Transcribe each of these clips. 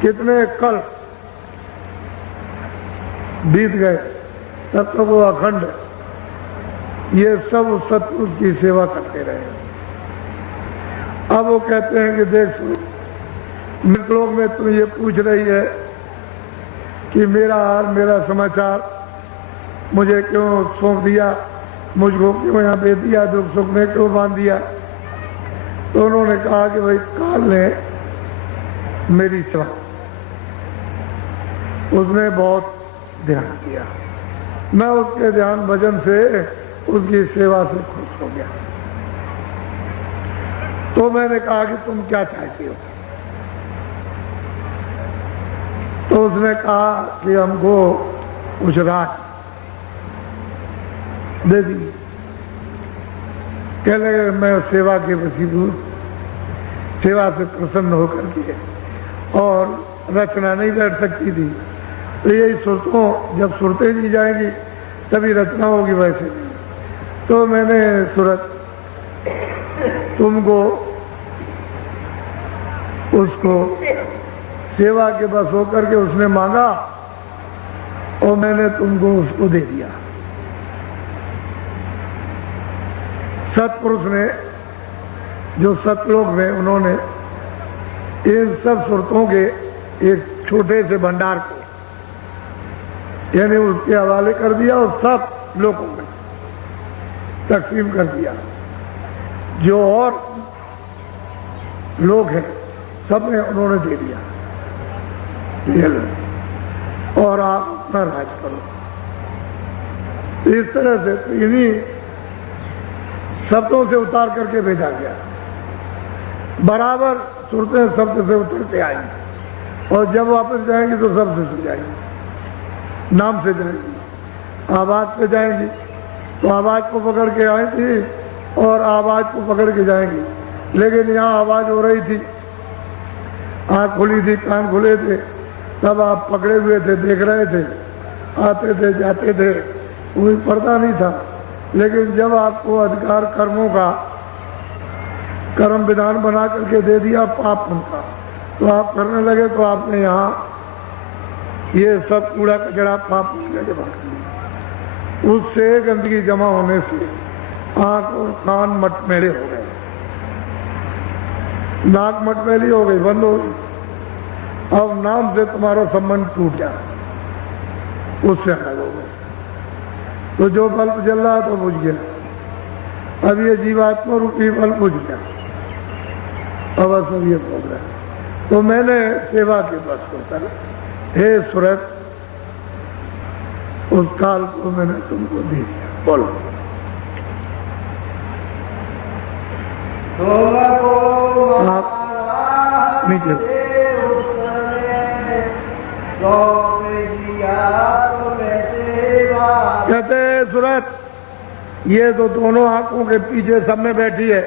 कितने कल बीत गए, तब तक वो अखंड ये सब सतपुरुष की सेवा करते रहे। अब वो कहते हैं कि देख मृतलोक में तू ये पूछ रही है कि मेरा हाल मेरा समाचार मुझे क्यों सौंप दिया, मुझको क्यों यहाँ भेज दिया, दुख सुख में क्यों बांध दिया। तो उन्होंने कहा कि भाई काल ने मेरी सेवा, उसने बहुत ध्यान किया, मैं उसके ध्यान भजन से उसकी सेवा से खुश हो गया। तो मैंने कहा कि तुम क्या चाहती हो। तो उसने कहा कि हमको कुछ राज दे दी। कह लगे मैं सेवा के वसीभूत, सेवा से प्रसन्न होकर के और रचना नहीं बैठ सकती थी। तो यही सुरतों जब सुरतें दी जाएंगी तभी रचना होगी, वैसे नहीं। तो मैंने सूरत तुमको उसको सेवा के बस होकर के उसने मांगा और मैंने तुमको उसको दे दिया। सतपुरुष ने जो सतलोक में उन्होंने इन सब सुरतों के एक छोटे से भंडार को यानी उसके हवाले कर दिया और सब लोगों में तकसीम कर दिया। जो और लोग हैं सब में उन्होंने दे दिया, ये लो और आप अपना राज करो। इस तरह से इन्हीं शब्दों से उतार करके भेजा गया। बराबर सुरतें शब्द से उतरते आएंगी और जब वापस जाएंगी तो शब्द से जाएंगी, नाम से जाएंगी, आवाज पे जाएंगी तो आवाज को पकड़ के आई थी और आवाज को पकड़ के जाएंगी। लेकिन यहाँ आवाज हो रही थी, आँख खुली थी, कान खुले थे, तब आप पकड़े हुए थे, देख रहे थे, आते थे जाते थे, कोई पर्दा नहीं था। लेकिन जब आपको अधिकार कर्मों का कर्म विधान बना करके दे दिया पाप उनका, तो आप करने लगे। तो आपने यहाँ ये सब कूड़ा कचरा पाप के भाग लिया। उससे गंदगी जमा होने से आंख और कान मटमैले हो गए, नाक मटमैली हो गई, बंद हो गई। अब नाम से तुम्हारा संबंध टूट गया, उससे अलग हो गए। तो जो बल्ब जल रहा तो बुझ गया। अब ये जीवात्मा रूपी बल्ब बुझ गया, अब सब ये हो गया। तो मैंने सेवा के बस को कर, हे सूरत उस काल को मैंने तुमको दी। बोलो आप नीचे कहते सूरत ये तो दोनों आंखों के पीछे सब में बैठी है।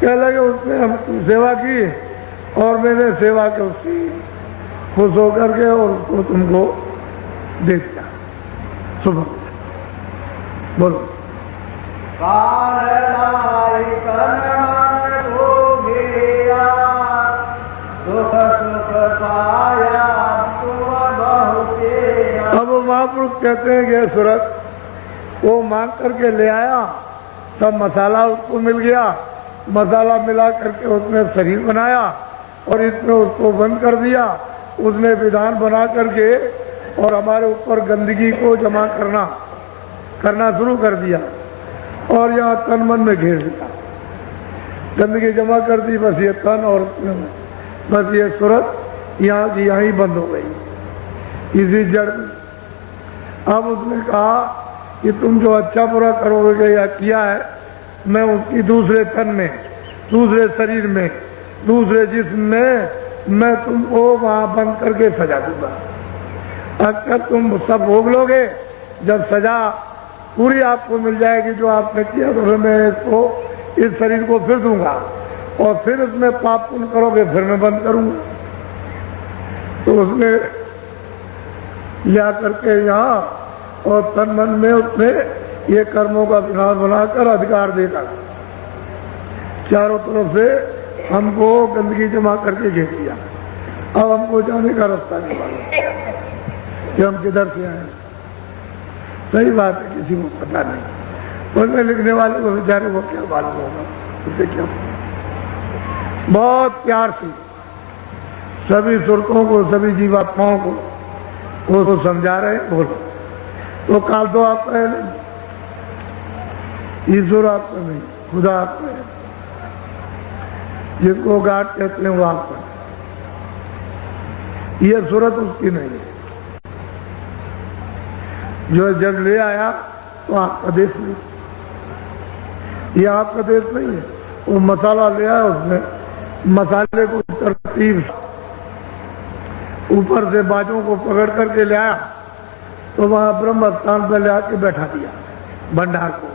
क्या लगे उसने हम सेवा की और मैंने सेवा के उसकी खुश होकर के और उसको तुमको दे दिया। सुबह बोलो अब महापुरुष कहते हैं कि सूरत वो मांग करके ले आया, सब मसाला उसको मिल गया, मसाला मिला करके उसने शरीर बनाया और इसमें उसको बंद कर दिया। उसने विधान बना करके और हमारे ऊपर गंदगी को जमा करना शुरू कर दिया और यहाँ तन मन में घेर दिया। गंदगी जमा कर दी, बस ये तन और बस ये सूरत यहाँ की यहाँ ही बंद हो गई इसी जड़ में। अब उसने कहा कि तुम जो अच्छा बुरा करोगे या किया है, मैं उसकी दूसरे तन में, दूसरे शरीर में, दूसरे जिस्म में मैं तुमको वहां बंद करके सजा दूंगा। अगर तुम सब भोग लोगे, जब सजा पूरी आपको मिल जाएगी जो आपने किया, तो फिर मैं इसको इस शरीर को फिर दूंगा और फिर इसमें पाप पुण्य करोगे फिर मैं बंद करूंगा। तो उसने लिया करके यहाँ और तन मन में उसने ये कर्मों का विधान बनाकर अधिकार देगा, चारों तरफ से हमको गंदगी जमा करके घेर दिया। अब हमको जाने का रास्ता नहीं मालूम कि हम किधर से आए। सही बात है, किसी को पता नहीं। उसमें लिखने वाले को बेचारे को क्या मालूम होगा, उसे क्या। बहुत प्यार से सभी सुरतों को, सभी जीवात्माओं को वो तो समझा रहे हैं। बोलो तो काल तो आपका है नहीं, ईश्वर आपका नहीं, खुदा आपका है। जिसको गाड कहते हैं वो आपका, ये सूरत उसकी नहीं है। जो जब ले आया तो आपका देश नहीं, ये आपका देश नहीं है। वो मसाला ले आया, उसने मसाले को तरतीब ऊपर से बाजों को पकड़ करके ले आया, तो वहां ब्रह्म स्थान पर ले आके बैठा दिया भंडार को।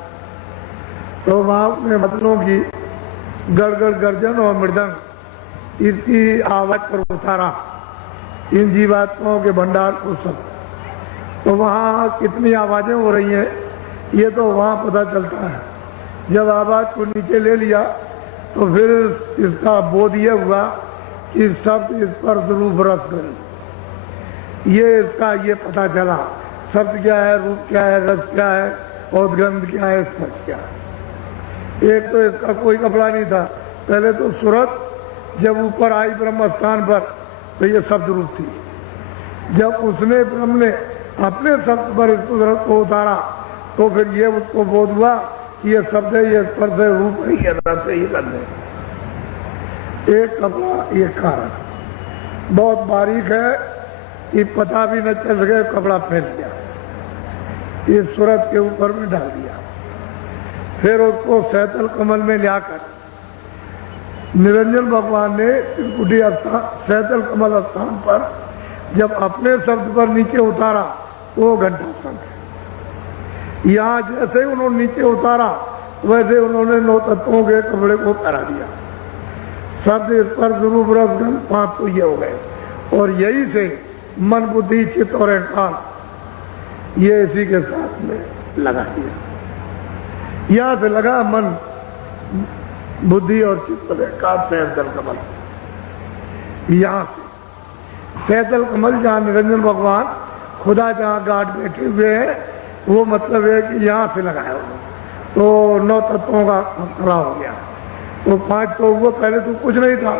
तो वहां उसने मतलों की गड़गड़ गर्जन और मृदंग इसकी आवाज पर उतारा इन जीवात्माओं के भंडार को सब। तो वहां कितनी आवाजें हो रही हैं ये तो वहां पता चलता है। जब आवाज को नीचे ले लिया तो फिर इसका बोध ये हुआ कि शब्द इस पर रूप रस करें, ये इसका ये पता चला शब्द क्या है, रूप क्या है, रस क्या है, औदगंध क्या है, स्पर्श क्या है। एक तो इसका कोई कपड़ा नहीं था। पहले तो सूरत जब ऊपर आई ब्रह्म स्थान पर तो ये शब्द रूप थी। जब उसने ब्रह्म ने अपने शब्द पर इस सूरत को उतारा तो फिर ये उसको बोध हुआ कि ये शब्द है, ये स्पर्श है, रूप है, ये रस है, ये गंध है। एक कपड़ा एक कारण बहुत बारीक है कि पता भी न चल सके, कपड़ा फैल गया, इस सूरत के ऊपर में डाल दिया। फिर उसको सैतल कमल में लाकर निरंजन भगवान ने कुटी सैतल कमल स्थान पर जब अपने शब्द पर नीचे उतारा तो वो घंटा शंख। यहाँ जैसे उन्होंने नीचे उतारा वैसे उन्होंने 9 तत्वों के कपड़े को पहना दिया। शब्द स्पर्श रूप रस गंध 5 तो ये हो गए, और यही से मन बुद्धि चित्त और अहंकार ये इसी के साथ में लगा दिया। यहाँ से लगा मन बुद्धि और चित्त और अहंकार सैतल कमल। यहाँ से सैतल कमल जहाँ निरंजन भगवान खुदा जहाँ गाड बैठे हुए हैं वो मतलब है कि यहाँ से लगाया उन्होंने। तो 9 तत्वों का खड़ा हो गया। वो 5 तो वो पहले तो कुछ नहीं था,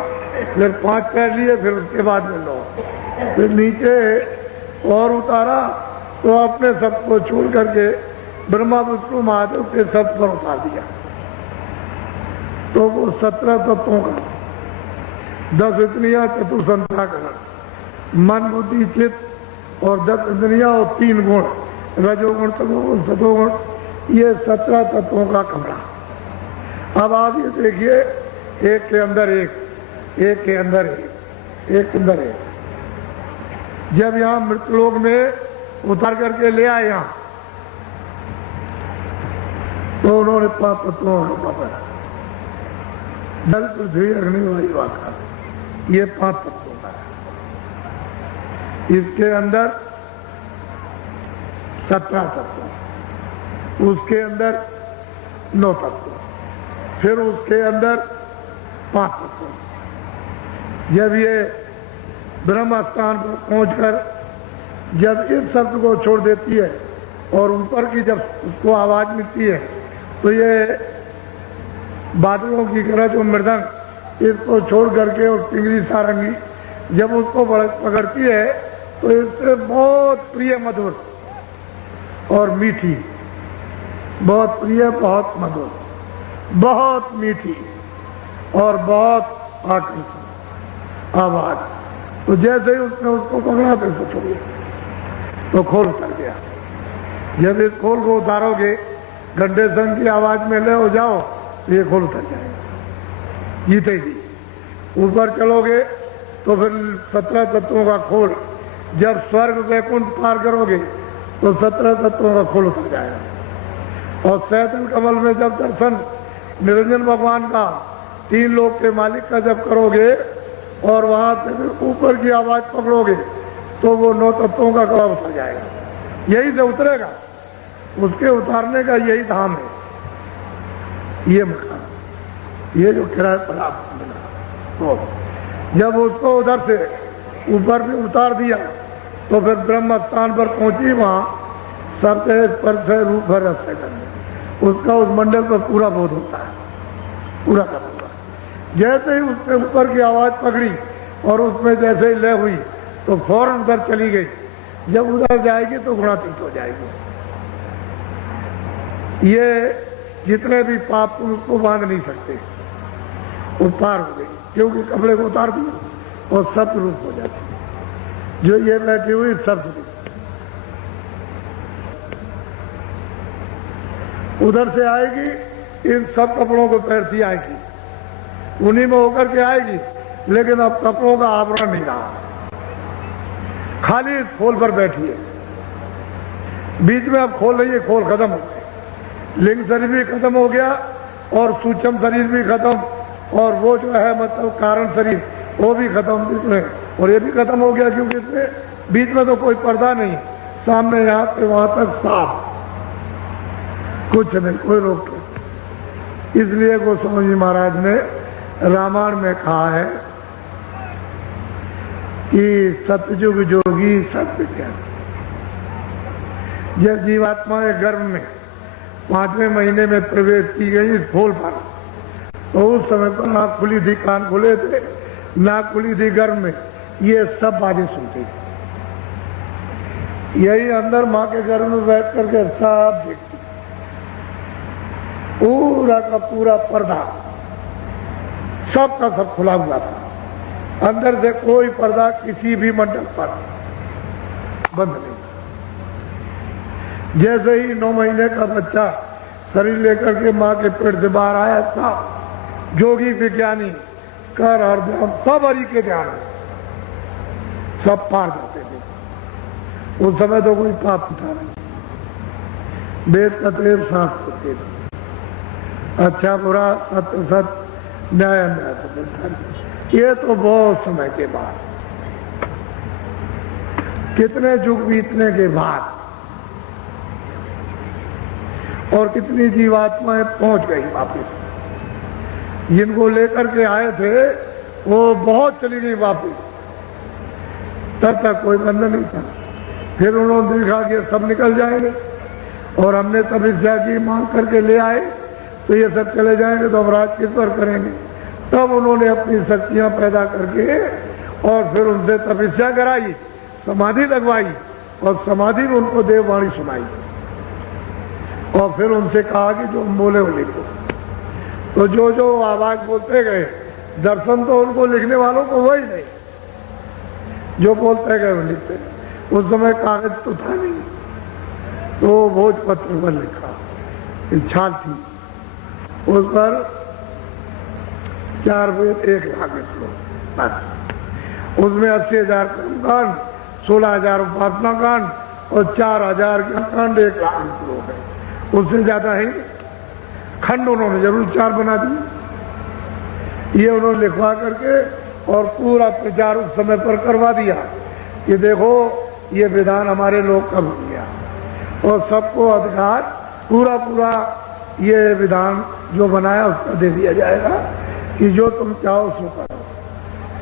फिर 5 पैर लिए, फिर उसके बाद में 9, फिर नीचे और उतारा तो अपने सब को छोड़ करके ब्रह्मा विष्णु महादेव के सब पर उतार दिया। तो वो 17 तत्वों का 10 इंद्रियां चतुर्संताकरण, मन बुद्धि चित्त और 10 इंद्रियां और 3 गुण रजोगुण तमोगुण सतोगुण, ये 17 तत्वों का कमरा। अब आप ये देखिए, एक के अंदर एक, एक के अंदर एक, एक के अंदर एक। जब यहाँ मृतलोक में उतार करके ले आए यहाँ तो उन्होंने 5 तत्वों का पकड़ा, जल पृथ्वी अग्नि वायु आकाश, ये 5 तत्वों का है। इसके अंदर 17 तत्व, उसके अंदर 9 तत्व, फिर उसके अंदर 5 तत्व। जब ये ब्रह्म स्थान पर पहुंचकर जब इस शब्द को छोड़ देती है और ऊपर की जब उसको आवाज मिलती है तो ये बादलों की गरज और मृदंग इसको छोड़ करके और पिंगली सारंगी जब उसको पकड़ती है तो इससे बहुत प्रिय मधुर और मीठी, बहुत प्रिय, बहुत मधुर, बहुत मीठी और बहुत आकर्षक आवाज। तो जैसे ही उसने उसको पकड़ा फिर तो छोड़ दिया, तो खोल उतर गया। जब इस खोल को उतारोगे घंटे संग की आवाज में ले हो जाओ तो ये खोल उतर जाएगा जीते ही। ऊपर चलोगे तो फिर 17 तत्वों का खोल, जब स्वर्ग वैकुंठ पार करोगे तो 17 तत्वों का खोल उतर जाएगा। और सैतल कमल में जब दर्शन निरंजन भगवान का 3 लोक के मालिक का जब करोगे और वहां से ऊपर की आवाज पकड़ोगे तो वो 9 तत्वों का कड़ा उतर जाएगा, यही से उतरेगा। उसके उतारने का यही धाम है, ये मकान, ये जो किराए पर आप मिला। तो जब उसको उधर से ऊपर भी उतार दिया तो फिर ब्रह्म स्थान पर पहुंची, वहां सबसे स्पर्श रूप है रस करने, उसका उस मंडल पर पूरा बोध होता है, पूरा का पूरा। जैसे ही उसने ऊपर की आवाज पकड़ी और उसमें जैसे ही लय हुई तो फौरन उधर चली गई। जब उधर जाएगी तो गुणातीत हो जाएगी। ये जितने भी पाप उसको बांध नहीं सकते, वो पार हो गई, क्योंकि कपड़े को उतार दिया और सब रूप हो जाते। जो ये बैठी हुई सब उधर से आएगी, इन सब कपड़ों को पहनती आएगी, उन्हीं में होकर के आएगी, लेकिन अब कपड़ों का आवरण नहीं रहा, खाली खोल पर बैठी है। बीच में अब खोल रही है, खोल खत्म हो गई, लिंग शरीर भी खत्म हो गया और सूक्ष्म शरीर भी खत्म, और वो जो है मतलब कारण शरीर वो भी खत्म इसमें, और ये भी खत्म हो गया, क्योंकि इसमें बीच में तो कोई पर्दा नहीं, सामने यहाँ पे वहां तक साफ, कुछ नहीं, कोई रोक नहीं। इसलिए गोस्वामी जी महाराज ने रामायण में कहा है कि सतयुग जोगी सत्य क्या। जब जीवात्मा के गर्भ में 5वें महीने में प्रवेश की गई इस फूल पर, तो उस समय पर नाक खुली थी, कान खुले थे, नाक खुली थी गर्भ में, ये सब बातें सुनती थी। यही अंदर माँ के गर्भ में बैठ करके सब देखती, पूरा का पूरा पर्दा सब का सब खुला हुआ था, अंदर से कोई पर्दा किसी भी मंडल पर बंद नहीं। जैसे ही 9 महीने का बच्चा शरीर लेकर के माँ के पेट से बाहर आया था, जोगी विज्ञानी कर और ध्यान सब हरि के ध्यान में सब पार जाते थे। उस समय तो कोई पाप था नहीं, वेद कतलेब शास्त्र होते थे, अच्छा बुरा सत्य सत्य न्याय अन्याय। ये तो बहुत समय के बाद, कितने युग बीतने के बाद, और कितनी जीवात्माएं पहुंच गई वापिस। जिनको लेकर के आए थे वो बहुत चली गई वापिस, तब तक कोई बंधन नहीं था। फिर उन्होंने देखा कि सब निकल जाएंगे, और हमने तपस्या की, मांग करके ले आए, तो ये सब चले जाएंगे तो हम राज किस पर करेंगे। तब उन्होंने अपनी शक्तियां पैदा करके और फिर उनसे तपस्या कराई, समाधि लगवाई, और समाधि में उनको देववाणी सुनाई, और फिर उनसे कहा कि जो हम बोले वो लिखो। तो जो जो आवाज बोलते गए, दर्शन तो उनको लिखने वालों को वही नहीं, जो बोलते गए वो लिखते। उस समय कागज तो था नहीं, तो भोजपत्र पर लिखा, छाल थी, उस पर 4 वेद 1 लाख श्लोक बस। उसमें 80,000 कर्मकांड, 16,000 उपासना कांड और 4,000 कांड, 1 लाख श्लोक है, उससे ज्यादा है। खंड उन्होंने जरूर 4 बना दिए। ये उन्होंने लिखवा करके और पूरा प्रचार उस समय पर करवा दिया कि देखो ये विधान हमारे लोग का बन गया, और सबको अधिकार पूरा पूरा ये विधान जो बनाया उसका दे दिया जाएगा कि जो तुम चाहो सो करो,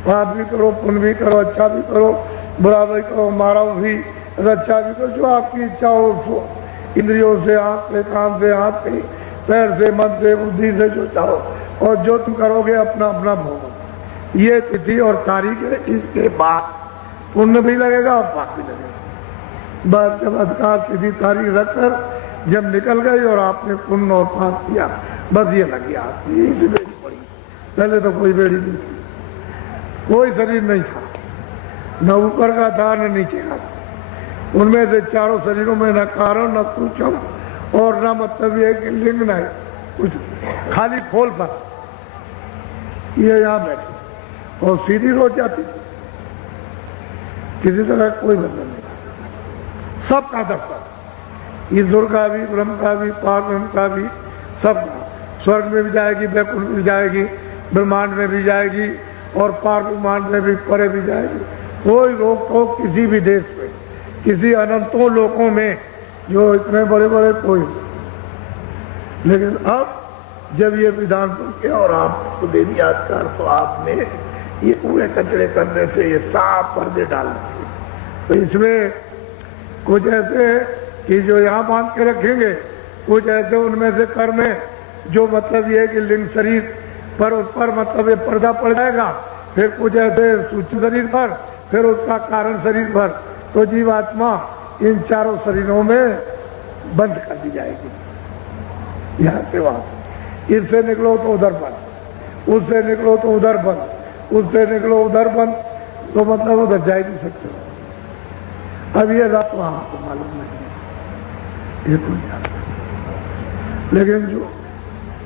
पाप भी करो, पुण्य भी करो, अच्छा भी करो, बुरा भी करो, मारो भी, रक्षा भी करो, जो आपकी इच्छा हो सो, इंद्रियों से, आंख से, कान से, हाथ से, पैर से, मन से, बुद्धि से, जो चाहो, और जो तुम करोगे अपना अपना भोगो। ये तिथि और तारीख है, इसके बाद पुण्य भी लगेगा और पाप भी लगेगा। बस जब अधिकार तिथि तारीख रखकर जब निकल गई और आपने पुण्य और पाप किया, बस ये लगी आपकी बेड़ी पड़ी। पहले तो कोई बेड़ी नहीं थी, कोई शरीर नहीं था, न ऊपर का था न नीचे का। उनमें से चारों शरीरों में न कारण न सूक्ष्म और न मतलब ये कि लिंग नहीं, कुछ खाली खोल पर ये यहाँ बैठी और सीधी रोज जाती थी, किसी तरह कोई बंधन नहीं, सबका दफ्तर, ईश्वर का भी, ब्रह्म का भी, पारब्रह्म का भी, सबका। स्वर्ग में भी जाएगी, वैकुंठ में भी जाएगी, ब्रह्मांड में भी जाएगी, और पार ब्रह्मांड में भी, परे भी जाएगी। कोई रोक टोक किसी भी देश में, किसी अनंतों लोकों में जो इतने बड़े बड़े कोई। लेकिन अब जब ये विधान बन गया और आपको दे दिया अधिकार, तो आपने ये कूड़े कचरे करने से, ये साफ पर्दे डालने से। तो इसमें कुछ ऐसे कि जो यहाँ बांध के रखेंगे, कुछ ऐसे उनमें से कर्म है जो मतलब ये है कि लिंग शरीर पर, उस पर मतलब ये पर्दा पड़ जाएगा। फिर कुछ ऐसे सूक्ष्म शरीर पर, फिर उसका कारण शरीर पर। तो जीवात्मा इन चारों शरीरों में बंद कर दी जाएगी। यहाँ से वहां, इससे निकलो तो उधर बंद, उससे निकलो तो उधर बंद, उससे निकलो उधर बंद, तो मतलब उधर जा ही नहीं सकते। अब ये रात वहां को मालूम नहीं, ये कोई जानता। लेकिन जो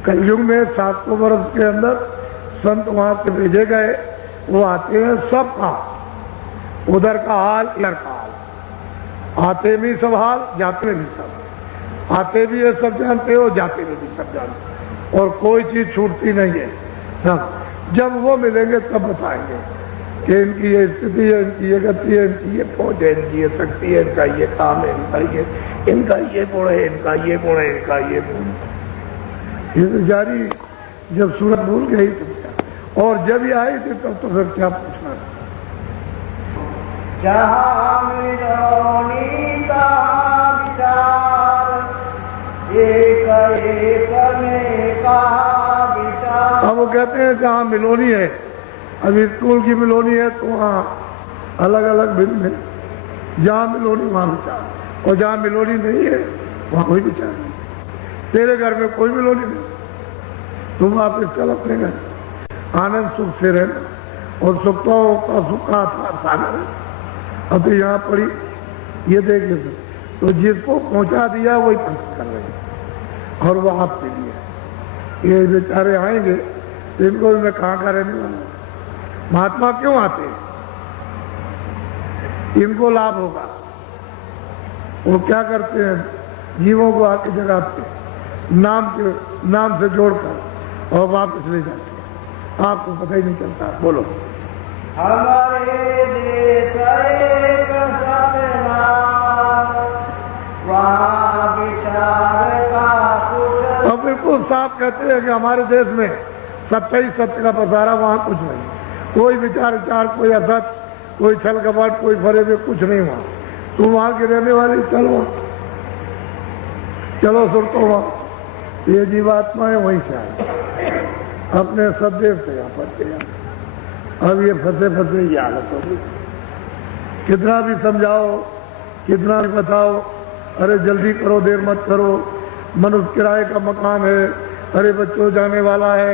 कलयुग में 700 वर्ष के अंदर संत वहां से भेजे गए, वो आते हैं सबका, उधर का हाल इधर का हाल, आते भी सब हाल, जाते में भी सब। आते भी ये सब जानते हो, जाते में भी सब जानते, और कोई चीज छूटती नहीं है। सब जब वो मिलेंगे तब बताएंगे कि इनकी ये स्थिति है, इनकी ये गति है, इनकी ये पहुंच है, इनकी ये शक्ति है, इनका ये काम है, इनका ये गुण है, इनका ये गुण है, इनका ये गुण है। ये तो जारी, जब सूरत भूल गई तो क्या, और जब ये आई थी तब तो फिर क्या पूछना। जहाँ मिलोनी का विचार, एक में कहा विचार। अब वो कहते हैं जहाँ मिलोनी है, अभी स्कूल की मिलोनी है तो वहाँ अलग अलग भिन्न भिन्न, जहाँ मिलोनी वहाँ विचार, और जहाँ मिलोनी नहीं है वहाँ कोई विचार नहीं। तेरे घर में कोई मिलोनी नहीं, तुम वापिस चल अपने घर, आनंद सुख से रहना, और सुख का सुख का आसान है। अब तो यहाँ पड़ी ये देखिए, तो जिसको पहुंचा दिया वही प्रश्न कर रहे हैं, और वो आपके लिए। ये बेचारे आएंगे तो इनको भी मैं कहाँ का रहने वाला। महात्मा क्यों आते हैं? इनको लाभ होगा। वो क्या करते हैं, जीवों को आके जगाते हैं, नाम से जोड़कर, और वापस ले जाते हैं। आपको पता ही नहीं चलता। बोलो। हमारे देश एक सतनाम, वहाँ विचार का कुछ। और बिल्कुल साफ कहते हैं कि हमारे देश में सत्य ही सत्य का पसारा, वहाँ कुछ नहीं, कोई विचार, कोई असत, कोई छल कपट, कोई फरे में कुछ नहीं वहाँ। तुम वहाँ के रहने वाले, चलो चलो सुरतो वहाँ। ये जीवात्मा है, वहीं से आए, अपने सदैव से यहाँ पर। अब ये फंसे ये हालत हो गई। कितना भी समझाओ, कितना भी बताओ, अरे जल्दी करो, देर मत करो, मनुष्य किराए का मकान है, अरे बच्चों जाने वाला है,